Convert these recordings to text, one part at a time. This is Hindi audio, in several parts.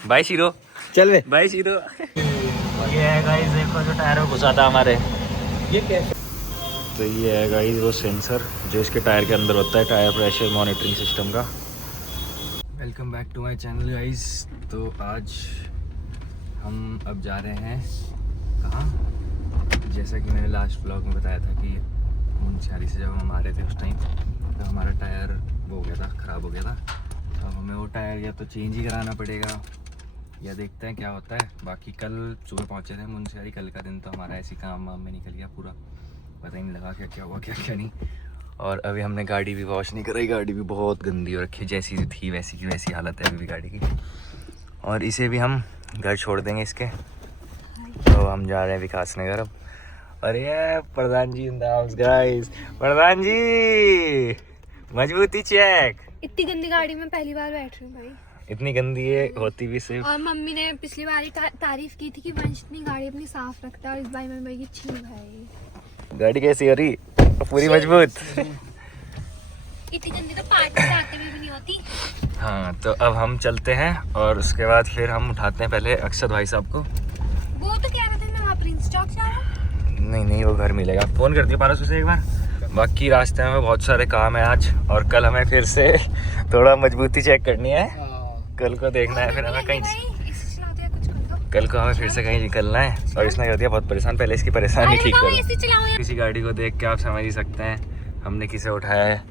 भाई शीरो चल बे भाई शीरो। ये है गाइस, देखो जो टायर में घुसा था हमारे। ये कैसे? तो ये है गाइस वो सेंसर जो इसके टायर के अंदर होता है, टायर प्रेशर मॉनिटरिंग सिस्टम का। Welcome back to my channel guys. तो आज हम अब जा रहे हैं कहाँ, जैसा कि मैंने लास्ट व्लॉग में बताया था कि मुंशियारी से जब हम आ रहे थे उस टाइम तो हमारा टायर वो हो गया था, ख़राब हो गया था। अब हमें वो टायर या तो चेंज ही कराना पड़ेगा या देखते हैं क्या होता है। बाकी कल सुबह पहुंचे थे मुंशियारी, कल का दिन तो हमारा ऐसी काम वाम में निकल गया पूरा, पता ही नहीं लगा क्या क्या हुआ क्या क्या नहीं। और अभी हमने गाड़ी भी वॉश नहीं कराई, गाड़ी भी बहुत गंदी हो रखी है, जैसी थी वैसी की वैसी हालत है अभी भी गाड़ी की। और इसे भी हम घर छोड़ देंगे इसके। तो हम जा रहे हैं विकास नगर अब। और ये प्रधान जी इन द हाउस गाइस। प्रधान जी मजबूती चेक। इतनी गंदी गाड़ी में पहली बार बैठ रही हूँ भाई। इतनी गंदी है होती भी सिर्फ। और मम्मी ने पिछली बार ही तारीफ की थी कि वंश इतनी गाड़ी अपनी साफ रखता है, और इस बार मैंने भाई की छी भाई गाड़ी कैसी हो रही? पूरी मजबूत। इतनी गंदी तो पार्टी से आते भी नहीं होती। हाँ तो अब हम चलते हैं और उसके बाद फिर हम उठाते हैं पहले अक्षत भाई साहब को। वो तो कह रहे थे मैं वहाँ प्रिंस चौक जा रहा हूँ। नहीं वो घर मिलेगा, फ़ोन कर दिया पारस से एक बार। बाकी रास्ते में बहुत सारे काम है आज, और कल हमें फिर से थोड़ा मजबूती चेक करनी है। कल को देखना है फिर हमें कहीं, कल को हमें फिर से कहीं निकलना है। और इसने कर दिया बहुत परेशान, पहले इसकी परेशानी ठीक करो। किसी गाड़ी को देख के आप समझ ही सकते हैं हमने किसे उठाया है।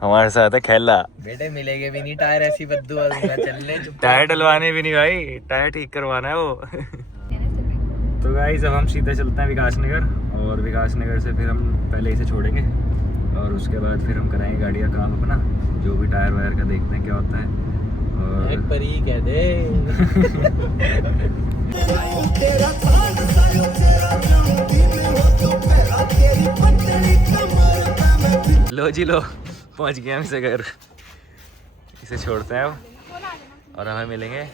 हमारे साथ है खेला। बेटे मिलेंगे भी नहीं टायर, ऐसी बद्दू दूंगा चलने। टायर डलवाने भी नहीं भाई, टायर ठीक करवाना है वो। तो गाइस अब हम सीधा चलते हैं विकास नगर, और विकास नगर से फिर हम पहले इसे छोड़ेंगे और उसके बाद फिर हम कराएंगे गाड़ी का काम अपना, जो भी टायर वायर का देखते हैं क्या होता है। और एक परी कह दे। लो जी लो, पहुंच गए हम इसे घर। इसे छोड़ते हैं अब और हमें मिलेंगे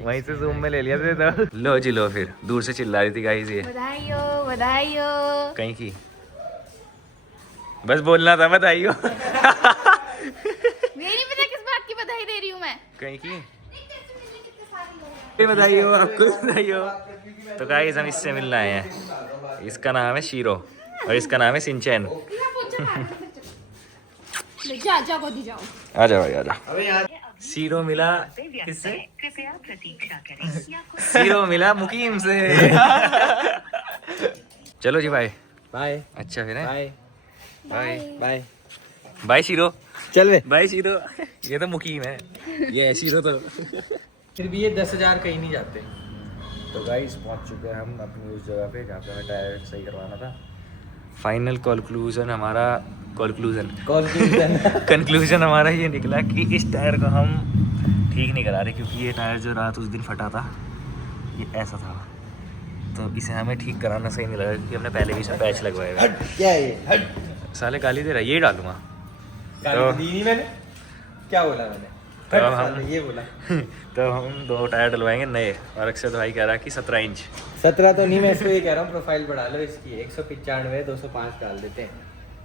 वहीं से जूम में ले लिया था तो। लो जी लो, फिर दूर से चिल्ला रही थी गाइस ये। बधाई हो बधाई हो। कहीं की बस बोलना था बधाई हो। मेरी पता किस बात की बधाई दे रही हूँ मैं। कहीं की बधाई हो, आपको बधाई हो। तो गाइस हम इससे मिलने आए हैं, इसका नाम है शीरो और इसका नाम है सिंचैन। जा गोदी जाओ। आ जाओ भाई आ जाओ। अबे यार शीरो मिला किससे? कृपया प्रतीक्षा करें। शीरो मिला मुकीम से। चलो जी बाय बाय। अच्छा फिर है bye bye bye bye shero. चल बे। Bye shero. ये तो मुकीम है, ये है शीरो तो। फिर भी ये 10,000 कहीं नहीं जाते। तो गाइस पहुंच चुके हैं हम अपनी उस जगह पे जहाँ पे हमें टायर सही करवाना था। फाइनल कंक्लूजन हमारा कंक्लूजन हमारा ये निकला कि इस टायर को हम ठीक नहीं करा रहे, क्योंकि ये टायर जो रात उस दिन फटा था ये ऐसा था। तो इसे हमें ठीक कराना सही नहीं लगा, क्योंकि हमने पहले भी इसमें पैच लगवाए हुए। क्या है ये? साले गाली दे रहा है, यही डालूंगा। गाली दी नहीं मैंने, क्या बोला मैंने? तो हम ये बोला। तो हम 2 टायर डलवाएंगे नए, और अक्षत भाई कह रहा कि 17 इंच। 17 तो नहीं, मैं इसको ये कह रहा हूँ प्रोफाइल बढ़ा लो इसकी, 195 205 डाल देते हैं।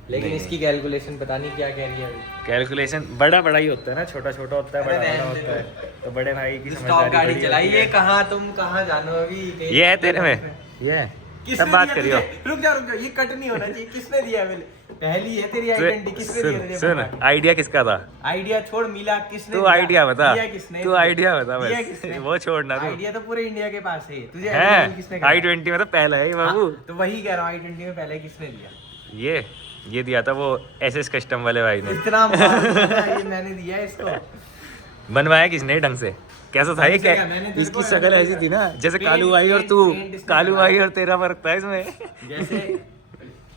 लेकिन नहीं। इसकी कैलकुलेशन पता नहीं क्या कह रही है अभी। कैलकुलेशन बड़ा ही होता है ना, छोटा होता है, बड़ा होता है। तो बड़े भाई की स्टॉक समझदारी गाड़ी बड़ी चलाई होती ये, है। कहाँ तुम कहाँ जानो अभी? ये है तेरे में, ये है। किसने तब बात दिया करियो। तुझे? रुक जाओ ये कट नहीं होना चाहिए। किसने दिया है? पहली है तेरी आइडेंटिटी, किसने दिया तुझे? सुन आइडिया किसका था? आइडिया छोड़, मिला किसने? तू दिया? आइडिया बता, दिया किसने? तू आइडिया बता दिया बस, किसने? वो छोड़ना तू। आइडिया तो पूरे इंडिया के पास है, तुझे है available किसने कराया? i20 में तो पहला है बाबू। हाँ, तो वही कह रहा हूँ, i20 में पहले किसने दिया? ये दिया था वो एसएस कस्टम वाले भाई ने। इतना ये मैंने दिया है इसको। बनवाया किसने ढंग से? कैसा था ये? ढंग से क्या, मैंने तेरे इसकी को शक्ल ऐसी थी ना जैसे कालू भाई और तू, कालू भाई और तेरा फर्क था इसमें। जैसे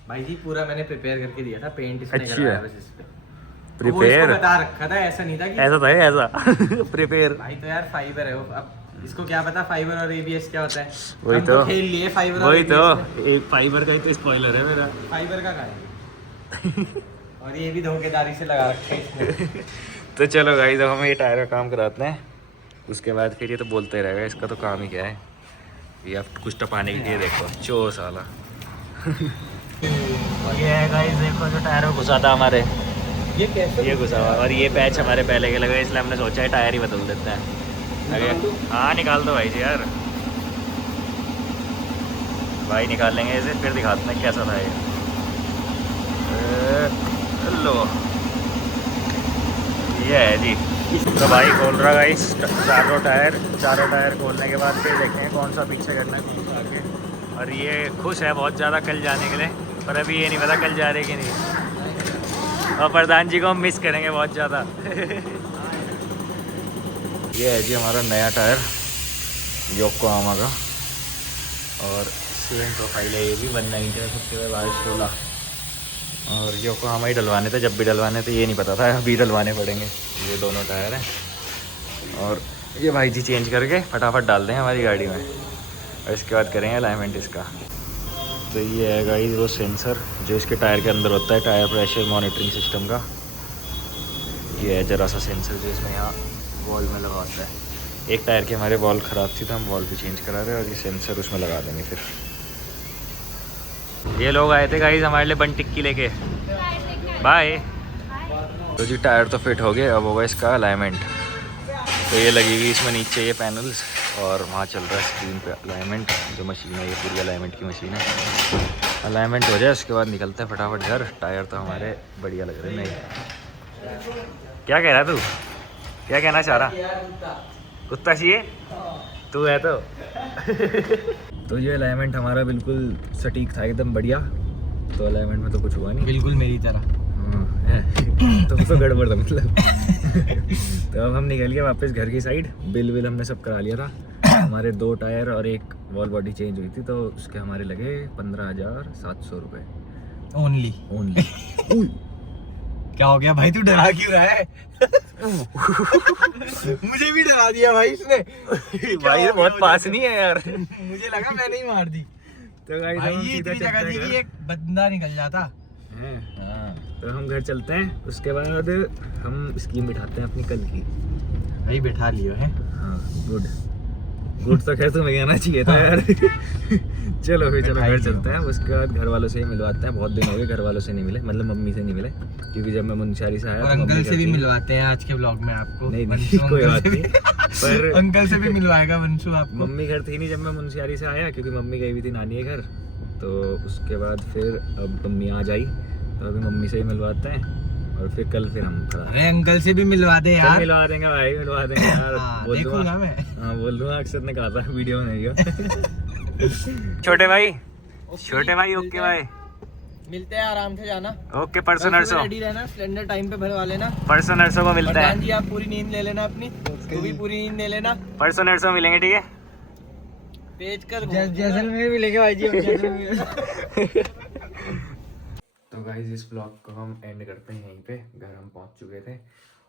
भाई जी पूरा मैंने प्रिपेयर करके दिया था, पेंट इसने अच्छी करवाया है। बस इस पे। प्रिपेयर वो इसको बता रखा था, ऐसा नहीं था कि ऐसा था ऐसा। प्रिपेयर भाई तो यार फाइबर है वो। अब इसको क्या पता फाइबर और एबीएस क्या होता है? वही हम तो खेल लिए फाइबर और वही तो ABS में। एक फाइबर का ही तो स्पॉइलर है मेरा। फाइबर का है और ये भी धोखेदारी से लगा रखा है इसने। तो चलो गाइस अब हम ये टायर का काम कराते हैं, उसके बाद फिर ये तो बोलते ही रहेगा, इसका तो काम ही क्या है। ये अब कुछ टपाने के लिए देखो चो साला। ये है गाइस देखो जो टायर में घुसा था हमारे, ये कैसे ये घुसा हुआ और ये पैच हमारे पहले के लगे, इसलिए हमने सोचा है टायर ही बदल देता है। निकाल दो? हाँ निकाल दो भाई जी यार, भाई निकालेंगे इसे फिर दिखाते हैं कैसा था ये। लो ये है जी। तो भाई खोल रहा गाइस चारों टायर खोलने के बाद फिर देखेंगे कौन सा पीछे करना है कौन सा आगे। और ये खुश है बहुत ज़्यादा कल जाने के लिए, पर अभी ये नहीं पता कल जा रहे कि नहीं। और प्रधान जी को हम मिस करेंगे बहुत ज़्यादा। ये है जी हमारा नया टायर योकोहामा का, और सेम प्रोफाइल है ये भी 190/16। और योकोहामा ही डलवाने थे, जब भी डलवाने थे, ये नहीं पता था अभी डलवाने पड़ेंगे। ये दोनों टायर हैं और ये भाई जी चेंज करके फटाफट डाल दें हमारी गाड़ी में, और इसके बाद करेंगे अलाइनमेंट इसका। तो ये है गाइस वो सेंसर जो इसके टायर के अंदर होता है, टायर प्रेशर मॉनिटरिंग सिस्टम का। ये है जरा सा सेंसर जो इसमें यहाँ वॉल में लगा होता है। एक टायर की हमारे वॉल ख़राब थी तो हम वॉल भी चेंज करा रहे हैं, और ये सेंसर उसमें लगा देंगे फिर। ये लोग आए थे गाइस हमारे लिए बन टिक्की लेके, बाय। तो जी टायर तो फिट हो गए, अब होगा इसका अलाइनमेंट। तो ये लगी हुई इसमें नीचे ये पैनल्स, और वहाँ चल रहा है स्क्रीन पे अलाइनमेंट। जो मशीन है ये पूरी अलाइनमेंट की मशीन है। अलाइनमेंट हो जाए उसके बाद निकलते हैं फटाफट घर। टायर तो हमारे बढ़िया लग रहे हैं। नहीं क्या कह रहा तू, क्या कहना चाह रहा? कुत्ता चाहिए तू है तो। तो ये अलाइनमेंट हमारा बिल्कुल सटीक था, एकदम बढ़िया। तो अलाइनमेंट में तो कुछ हुआ नहीं, बिल्कुल मेरी तरह। तो गड़बड़ था मतलब। तो अब हम निकल गए वापस घर की साइड। बिल हमने सब करा लिया था। हमारे 2 टायर और एक वॉल बॉडी चेंज हुई थी, तो उसके हमारे लगे 15,700 रुपये ओनली। क्या हो गया भाई, तू डरा क्यों रहा है? मुझे भी डरा दिया भाई इसने। भाई ये बहुत पास नहीं है यार। मुझे लगा मैंने ही मार दी। तो भाई ये इतनी जगह थी कि एक बंदा निकल जाता। हाँ। तो हम घर चलते हैं, उसके बाद हम स्कीम बिठाते हैं अपनी कल की। भाई बैठा लियो है। हाँ गुड तो खैर तुम्हें कहना चाहिए था यार। चलो फिर चलो घर चलते हैं। उसके बाद घर वालों से ही मिलवाते हैं। बहुत दिन हो गए घर वालों से नहीं मिले, मतलब मम्मी से नहीं मिले, क्योंकि जब मैं मुनस्यारी से आया और तो अंकल से भी मिलवाते हैं आज के ब्लॉग में आपको। नहीं कोई बात नहीं, पर अंकल से भी मिलवाएगा वंशु आपको। मम्मी घर थी नहीं जब मैं मुनस्यारी से आया, क्योंकि मम्मी गई हुई थी नानी के घर। तो उसके बाद फिर अब मम्मी आ जाई, तो अभी मम्मी से ही मिलवाते हैं, और फिर कल फिर हम। अरे अंकल से भी मिलवा दे यार। मिलवा देंगे भाई, मिलवा देंगे यार। देखूंगा मैं। हाँ बोल दूंगा, अक्षर ने कहा था वीडियो में। छोटे भाई ओके भाई, मिलते हैं, आराम से जाना। ओके परसों नरसों रेडी रहना, सिलेंडर टाइम पे भरवा लेना। परसों नरसों को मिलते हैं। जी आप पूरी नींद ले लेना अपनी, तू भी पूरी नींद ले लेना। परसों नरसों मिलेंगे, ठीक है? पेज कर जैसलमेर मिलेंगे भाई जी। तो गाइस इस ब्लॉग को हम एंड करते हैं यहीं पे। घर हम पहुंच चुके थे,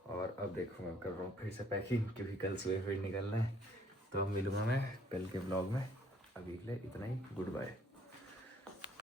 और अब देखो मैं कर रहा हूँ फिर से पैकिंग, क्योंकि कल सुबह फिर निकलना है। तो मिलूंगा मैं कल के ब्लॉग में। अभी के लिए इतना ही, गुड बाय।